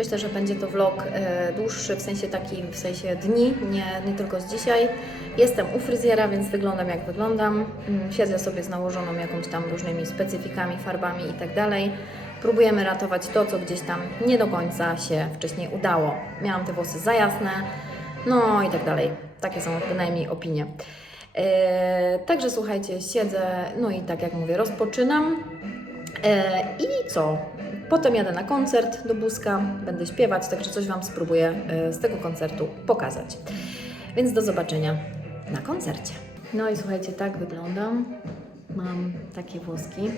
Myślę, że będzie to vlog e, dłuższy, w sensie takim, w sensie dni, nie, nie tylko z dzisiaj. Jestem u fryzjera, więc wyglądam jak wyglądam. Mm, Siedzę sobie z nałożoną jakąś tam różnymi specyfikami, farbami i tak. Próbujemy ratować to, co gdzieś tam nie do końca się wcześniej udało. Miałam te włosy za jasne, no i tak dalej. Takie są bynajmniej opinie. E, także słuchajcie, siedzę, no i tak jak mówię, rozpoczynam. E, I co? Potem jadę na koncert do Buzka, będę śpiewać, także coś Wam spróbuję e, z tego koncertu pokazać. Więc do zobaczenia na koncercie. No i słuchajcie, tak wyglądam. Mam takie włoski.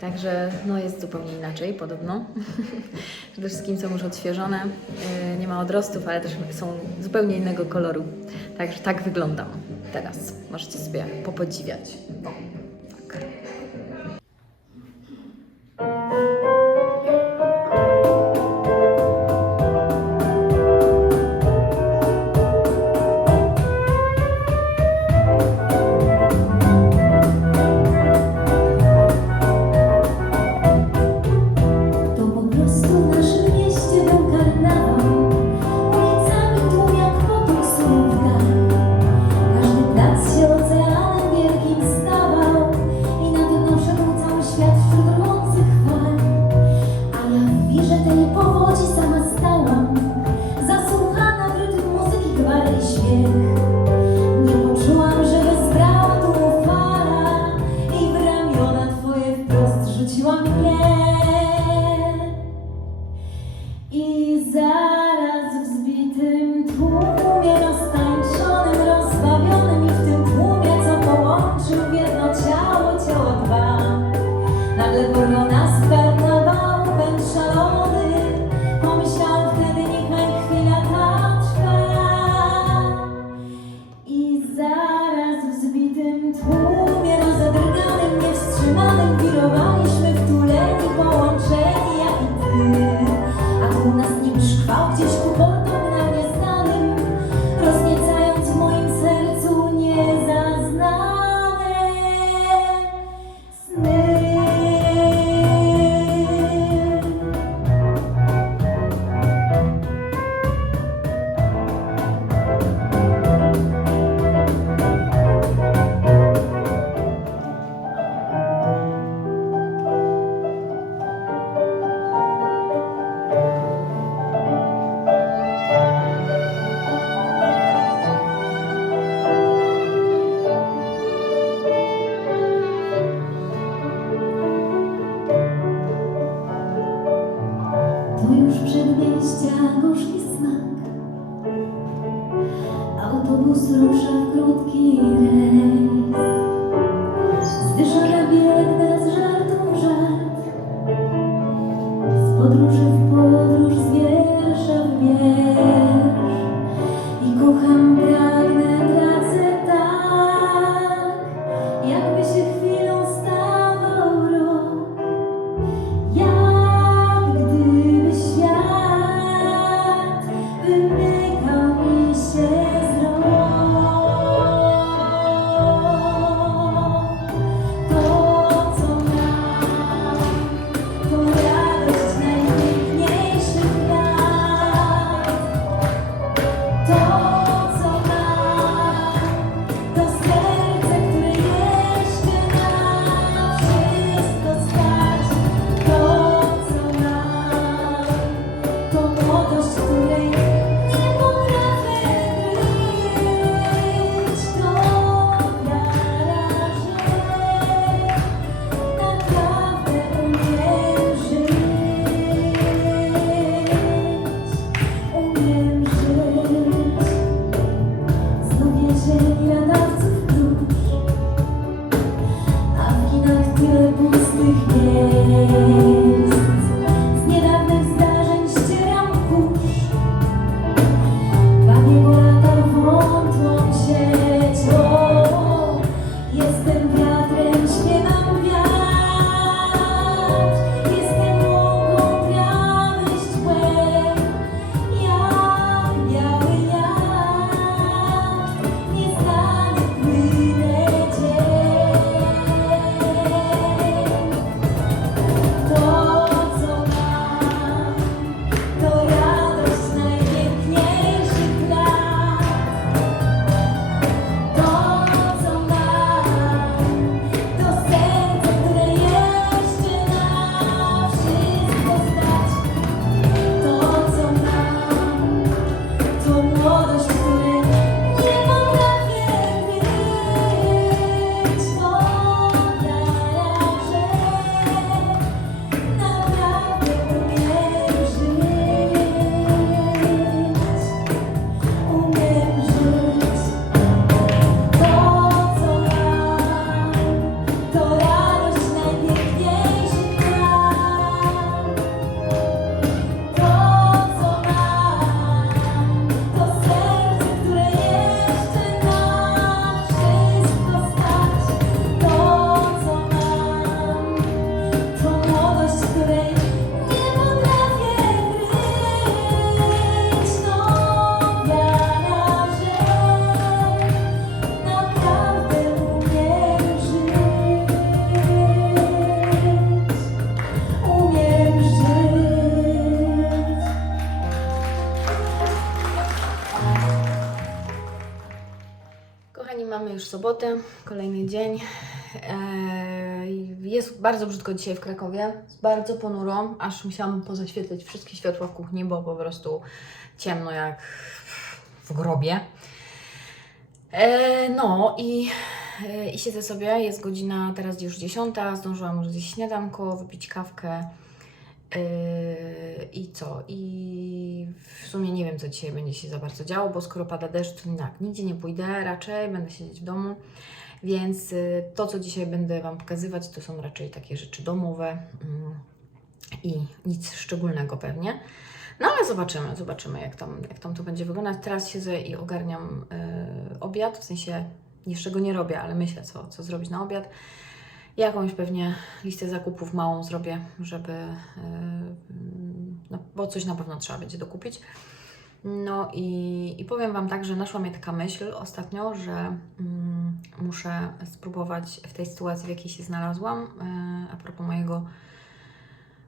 Także no jest zupełnie inaczej podobno. Przede wszystkim są już odświeżone. Yy, nie ma odrostów, ale też są zupełnie innego koloru. Także tak wyglądam teraz. Możecie sobie popodziwiać. Już sobotę, kolejny dzień. Eee, Jest bardzo brzydko dzisiaj w Krakowie, bardzo ponuro, aż musiałam pozaświetlić wszystkie światła w kuchni, bo po prostu ciemno jak w grobie. Eee, No i, e, i siedzę sobie, jest godzina teraz już dziesiąta, zdążyłam już zjeść śniadanko, wypić kawkę. I co? I w sumie nie wiem, co dzisiaj będzie się za bardzo działo, bo skoro pada deszcz, to tak, nigdzie nie pójdę, raczej będę siedzieć w domu. Więc y, to, co dzisiaj będę Wam pokazywać, to są raczej takie rzeczy domowe mm, i nic szczególnego pewnie. No ale zobaczymy, zobaczymy, jak tam, jak tam to będzie wyglądać. Teraz siedzę i ogarniam y, obiad, w sensie jeszcze go nie robię, ale myślę, co, co zrobić na obiad. Jakąś pewnie listę zakupów małą zrobię, żeby. Yy, no, bo coś na pewno trzeba będzie dokupić. No i, i powiem Wam tak, że naszła mnie taka myśl ostatnio, że mm, muszę spróbować w tej sytuacji, w jakiej się znalazłam, yy, a propos mojego,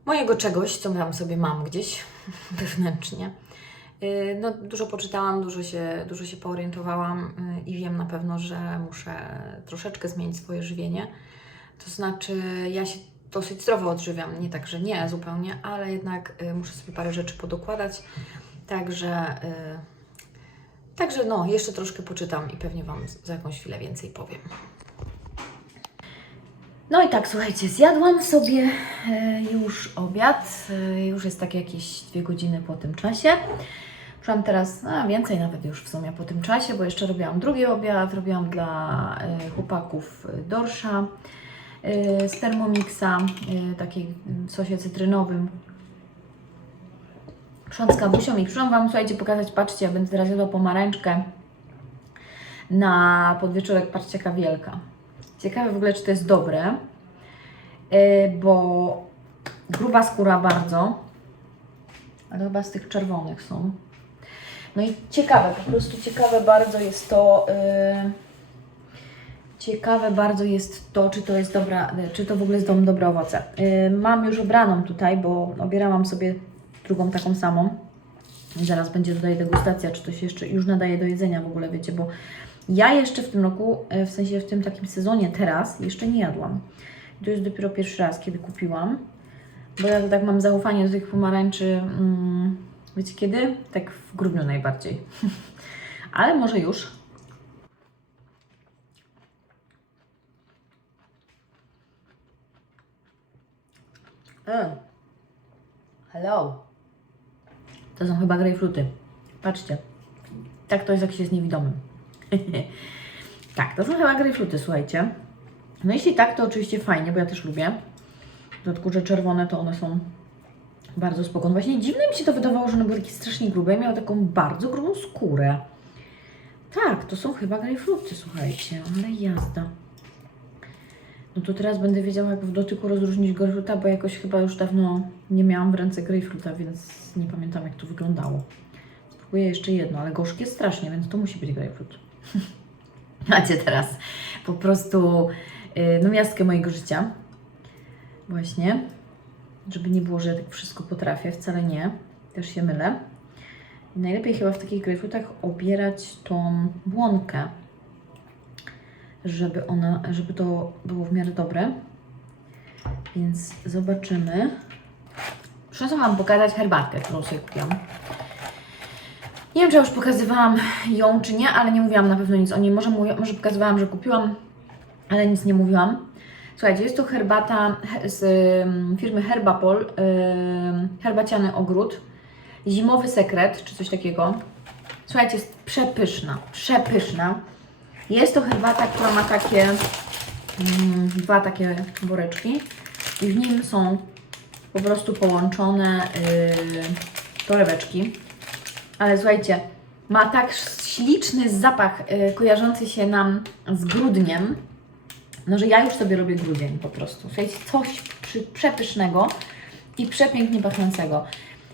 mojego czegoś, co tam sobie mam gdzieś wewnętrznie. Yy, No, dużo poczytałam, dużo się, dużo się poorientowałam yy, i wiem na pewno, że muszę troszeczkę zmienić swoje żywienie. To znaczy, ja się dosyć zdrowo odżywiam, nie tak, że nie zupełnie, ale jednak y, muszę sobie parę rzeczy podokładać. Także, y, także no, jeszcze troszkę poczytam i pewnie Wam za jakąś chwilę więcej powiem. No i tak, słuchajcie, zjadłam sobie e, już obiad. E, Już jest tak jakieś dwie godziny po tym czasie. Przyszłam teraz, no więcej nawet już w sumie po tym czasie, bo jeszcze robiłam drugi obiad. Robiłam dla e, chłopaków dorsza z Thermomixa, e, takiej sosie cytrynowym. Przyszłam z kabusią i przyszłam Wam, słuchajcie, pokazać, patrzcie, ja będę teraz pomarańczkę na podwieczorek, patrzcie jaka wielka. Ciekawe w ogóle, czy to jest dobre, yy, bo gruba skóra bardzo, ale chyba z tych czerwonych są. No i ciekawe, po prostu ciekawe bardzo jest to, yy, ciekawe bardzo jest to, czy to jest dobra, czy to w ogóle dom dobre owoce. Yy, mam już obraną tutaj, bo obierałam sobie drugą taką samą. Zaraz będzie tutaj degustacja, czy to się jeszcze już nadaje do jedzenia w ogóle, wiecie, bo ja jeszcze w tym roku, e, w sensie w tym takim sezonie teraz, jeszcze nie jadłam. To jest dopiero pierwszy raz, kiedy kupiłam, bo ja to tak mam zaufanie do tych pomarańczy, mm, wiecie kiedy? Tak w grudniu najbardziej. Ale może już. E. Hello. To są chyba grejpfruty. Patrzcie. Tak to jest, jak się jest niewidomym. tak, to są chyba grejpfruty, słuchajcie. No jeśli tak, to oczywiście fajnie, bo ja też lubię. W dodatku, że czerwone to one są bardzo spoko. No właśnie dziwne mi się to wydawało, że one były takie strasznie grube i miały taką bardzo grubą skórę. Tak, to są chyba grejpfruty, słuchajcie, ale jazda. No to teraz będę wiedziała, jak w dotyku rozróżnić grejpfruta, bo jakoś chyba już dawno nie miałam w ręce grejpfruta, więc nie pamiętam, jak to wyglądało. Spróbuję jeszcze jedno, ale gorzkie strasznie, więc to musi być grejpfrut. Macie teraz po prostu yy, no miastkę mojego życia. Właśnie. Żeby nie było, że ja tak wszystko potrafię, wcale nie. Też się mylę. Najlepiej chyba w takich grejpfrutach obierać tą błonkę, żeby ona, żeby to było w miarę dobre. Więc zobaczymy. Przyszłam Wam pokazać herbatkę, którą sobie kupiłam. Nie wiem, czy ja już pokazywałam ją, czy nie, ale nie mówiłam na pewno nic o niej. Może, może pokazywałam, że kupiłam, ale nic nie mówiłam. Słuchajcie, jest to herbata he- z firmy Herbapol, herbaciany ogród, zimowy sekret, czy coś takiego. Słuchajcie, jest przepyszna, przepyszna. Jest to herbata, która ma takie mm, dwa takie woreczki i w nim są po prostu połączone yy, torebeczki. Ale słuchajcie, ma tak śliczny zapach y, kojarzący się nam z grudniem, no że ja już sobie robię grudzień po prostu. Słuchajcie, coś przepysznego i przepięknie pachnącego.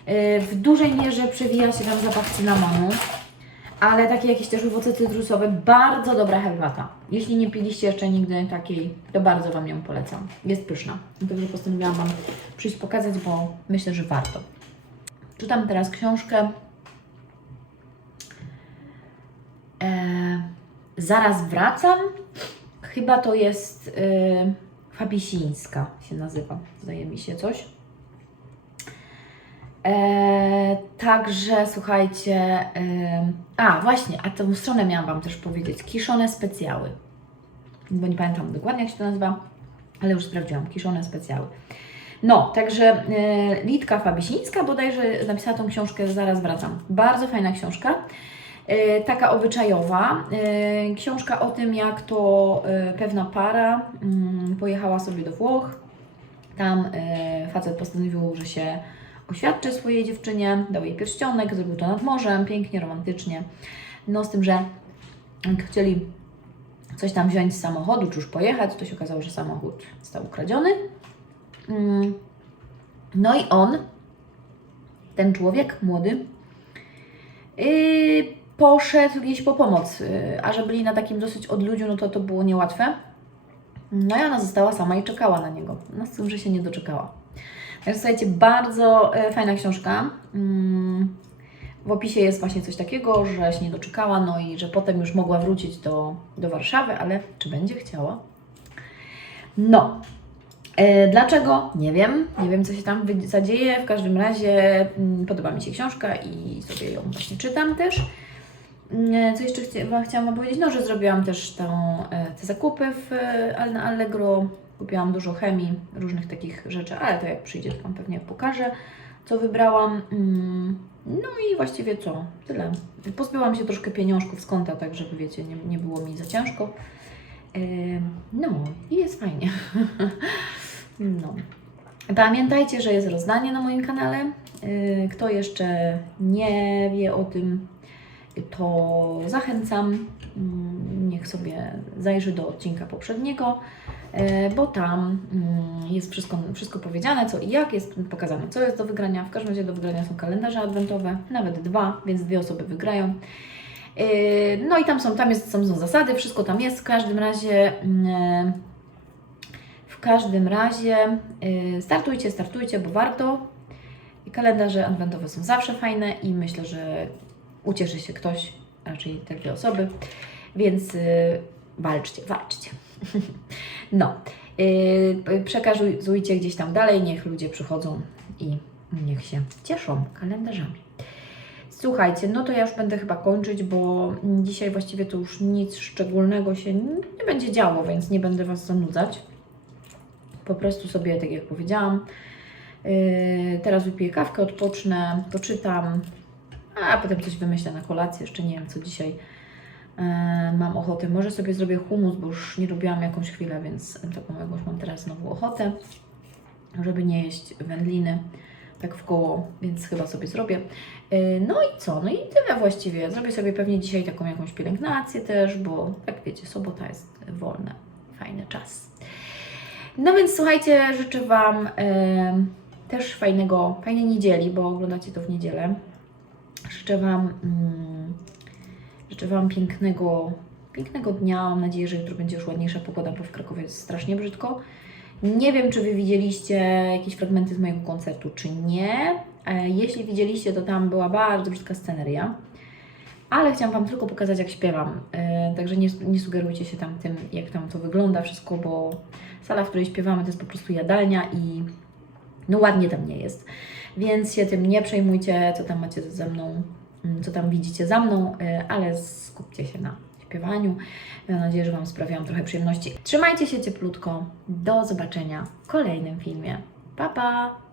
Y, w dużej mierze przewija się tam zapach cynamonu, ale takie jakieś też owoce cytrusowe. Bardzo dobra herbata. Jeśli nie piliście jeszcze nigdy takiej, to bardzo Wam ją polecam. Jest pyszna. Także postanowiłam Wam przyjść pokazać, bo myślę, że warto. Czytam teraz książkę. E, Zaraz wracam. Chyba to jest yy, Fabisińska się nazywa. Zdaje mi się coś. E, także słuchajcie. em, a, właśnie, a tą stronę miałam Wam też powiedzieć. Kiszone specjały. Bo nie pamiętam dokładnie, jak się to nazywa, ale już sprawdziłam. Kiszone specjały. No, także e, Litka Fabisińska bodajże napisała tą książkę Zaraz wracam. Bardzo fajna książka. E, taka obyczajowa. E, książka o tym, jak to pewna para mm, pojechała sobie do Włoch. Tam facet postanowił, że się oświadczy swojej dziewczynie, dał jej pierścionek, zrobił to nad morzem, pięknie, romantycznie. No z tym, że jak chcieli coś tam wziąć z samochodu, czy już pojechać, to się okazało, że samochód został ukradziony. Mm. No i on, ten człowiek młody, yy, poszedł gdzieś po pomoc, yy, a że byli na takim dosyć odludziu, no to to było niełatwe. No i ona została sama i czekała na niego. No z tym, że się nie doczekała. Słuchajcie, bardzo e, fajna książka. Mm, W opisie jest właśnie coś takiego, że się nie doczekała, no i że potem już mogła wrócić do, do Warszawy, ale czy będzie chciała? No. E, Dlaczego? Nie wiem. Nie wiem, co się tam zadzieje. W każdym razie mm, podoba mi się książka i sobie ją właśnie czytam też. Mm, Co jeszcze Wam chciałam powiedzieć? No, że zrobiłam też tą, e, te zakupy w, e, na Allegro. Kupiłam dużo chemii, różnych takich rzeczy, ale to jak przyjdzie, to Wam pewnie pokażę, co wybrałam. Mm, No i właściwie co? Tyle. Pozbyłam się troszkę pieniążków z konta, tak żeby wiecie, nie, nie było mi za ciężko. No i jest fajnie. No. Pamiętajcie, że jest rozdanie na moim kanale. Kto jeszcze nie wie o tym, to zachęcam. Mm, Niech sobie zajrzy do odcinka poprzedniego, bo tam mm, jest wszystko, wszystko powiedziane, co i jak, jest pokazane, co jest do wygrania. W każdym razie do wygrania są kalendarze adwentowe, nawet dwa, więc dwie osoby wygrają. Yy, No i tam są, tam jest, są, zasady, wszystko tam jest. W każdym razie, yy, w każdym razie startujcie, startujcie, bo warto. Kalendarze adwentowe są zawsze fajne i myślę, że ucieszy się ktoś, raczej te dwie osoby, więc walczcie, walczcie. no, yy, przekazujcie gdzieś tam dalej, niech ludzie przychodzą i niech się cieszą kalendarzami. Słuchajcie, no to ja już będę chyba kończyć, bo dzisiaj właściwie to już nic szczególnego się nie będzie działo, więc nie będę Was zanudzać. Po prostu sobie, tak jak powiedziałam, yy, teraz wypiję kawkę, odpocznę, poczytam, a potem coś wymyślę na kolację. Jeszcze nie wiem, co dzisiaj mam ochotę. Może sobie zrobię humus, bo już nie robiłam jakąś chwilę, więc taką jakąś mam teraz znowu ochotę, żeby nie jeść wędliny tak w koło, więc chyba sobie zrobię. Yy, No i co? No i tyle właściwie. Zrobię sobie pewnie dzisiaj taką jakąś pielęgnację też, bo jak wiecie, sobota jest wolna, fajny czas. No więc słuchajcie, życzę Wam em, też fajnego, fajnej niedzieli, bo oglądacie to w niedzielę. Życzę Wam, mm, życzę Wam pięknego, pięknego dnia. Mam nadzieję, że jutro będzie już ładniejsza pogoda, bo w Krakowie jest strasznie brzydko. Nie wiem, czy Wy widzieliście jakieś fragmenty z mojego koncertu, czy nie. E, Jeśli widzieliście, to tam była bardzo brzydka sceneria. Ale chciałam Wam tylko pokazać, jak śpiewam. E, Także nie, nie sugerujcie się tam tym, jak tam to wygląda wszystko, bo sala, w której śpiewamy, to jest po prostu jadalnia i no ładnie tam nie jest. Więc się tym nie przejmujcie, co tam macie ze mną, co tam widzicie za mną, e, ale skupcie się na śpiewaniu. Mam nadzieję, że Wam sprawiałam trochę przyjemności. Trzymajcie się cieplutko. Do zobaczenia w kolejnym filmie. Pa, pa!